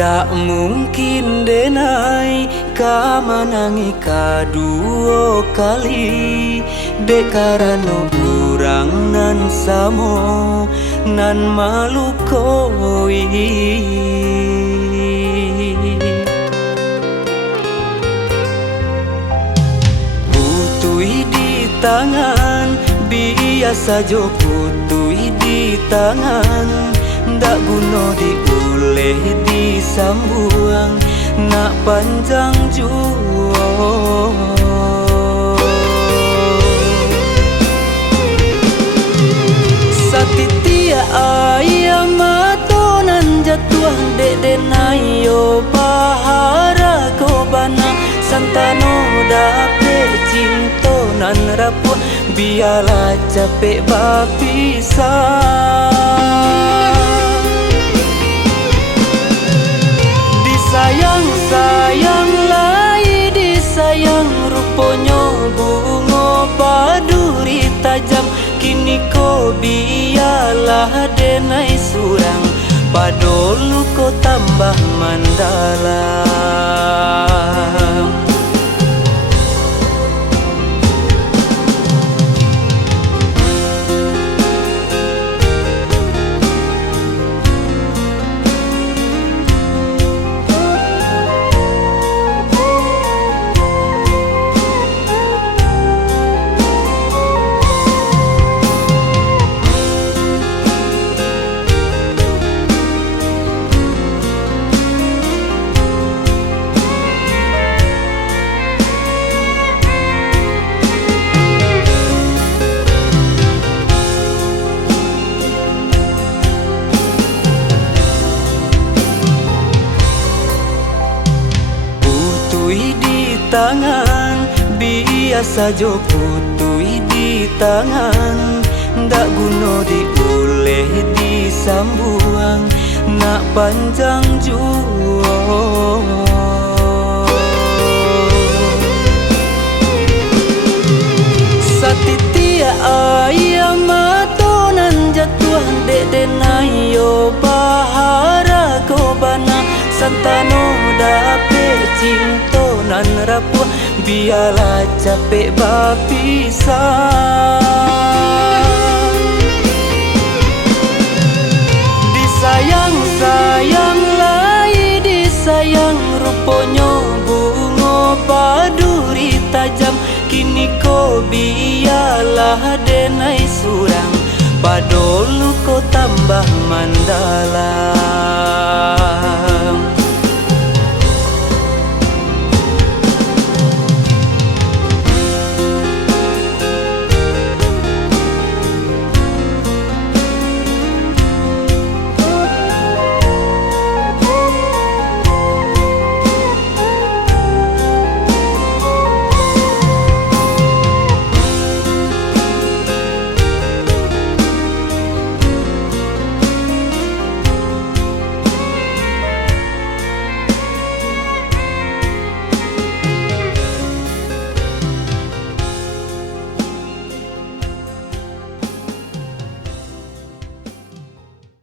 Dak mungkin denai ka menangi kadua kali, dek karano urang nan samo nan malu koi. Putui di tangan biasa jo putui di tangan, ndak guna diuleh disambuang nak panjang juo. Satitia ayam matonan jatuh denai yo pahara kobana, santano dape cinto nan rapuh biarlah capek bapisah. Disayang-sayang lai disayang, ruponyo bungo paduri tajam, kini ko biarlah denai surang, padolu ko tambah mendalam. Tangan biasa jo putui di tangan, ndak guna diuleh disambuang nak panjang juo. Satitia ayam matonan jatuh denai yo pahara kobana, santano dape cinto nan rapuh biarlah capek bapisah. Disayang-sayang lai disayang, ruponyo bungo paduri tajam, kini ko biarlah denai surang, padolu ko tambah mandala.